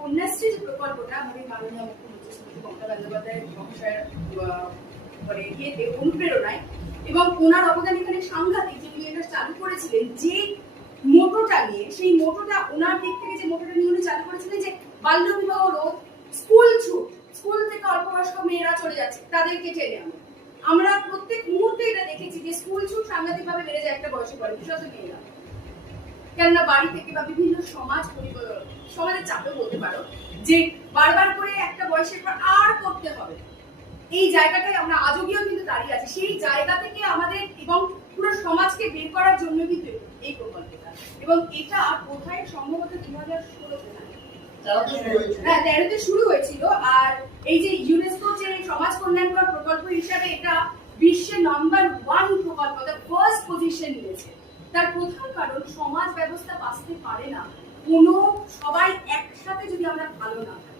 কন্যাশ্রী যে প্রকল্পটা আমাদের মাননীয় মুখ্যমন্ত্রী শ্রীমতী মমতা বন্দ্যোপাধ্যায় মহাশয়ের মানে ইয়েতে অনুপ্রেরণায় এবং ওনার অবদান এখানে সাংঘাতিক, যে উনি এটা চালু করেছিলেন যে মোটোটা নিয়ে, সেই মোটোটা ওনার দিক থেকে যে মোটোটা নিয়ে উনি চালু করেছিলেন যে বাল্য বিবাহ রোধ, স্কুল ছুট, স্কুল থেকে অল্প বয়স্ক মেয়েরা চলে যাচ্ছে তাদেরকে টেনে আনো। আমরা প্রত্যেক মুহূর্তে এটা দেখেছি যে স্কুল ছুট সাংঘাতিকভাবে বেড়ে যায় একটা বয়সের পরে, বিশেষত মেয়েরা, কেননা বাড়ি থেকে বা বিভিন্ন সমাজের চাপে বলতে পারো যে বারবার করে একটা বয়সের পর আর করতে হবে। এই জায়গাটায় আমরা আজও গিয়েও কিন্তু দাঁড়িয়ে আছি। সেই জায়গা থেকে আমাদের এবং পুরো সমাজকে বের করার জন্য কিন্তু এই প্রকল্পটা, এবং এটা কোথায় সম্ভবত 2016-তে হ্যাঁ 13-তে শুরু হয়েছিল। আর এই যে ইউনেস্কো যে সমাজ কল্যাণকর প্রকল্প হিসাবে এটা বিশ্বের নাম্বার 1 প্রকল্প, দ্য ফার্স্ট পজিশন নিয়েছে। তার প্রধান কারণ সমাজ ব্যবস্থা বাঁচতে পারে না কোনো সবাই একসাথে যদি আমরা ভালো না থাকি।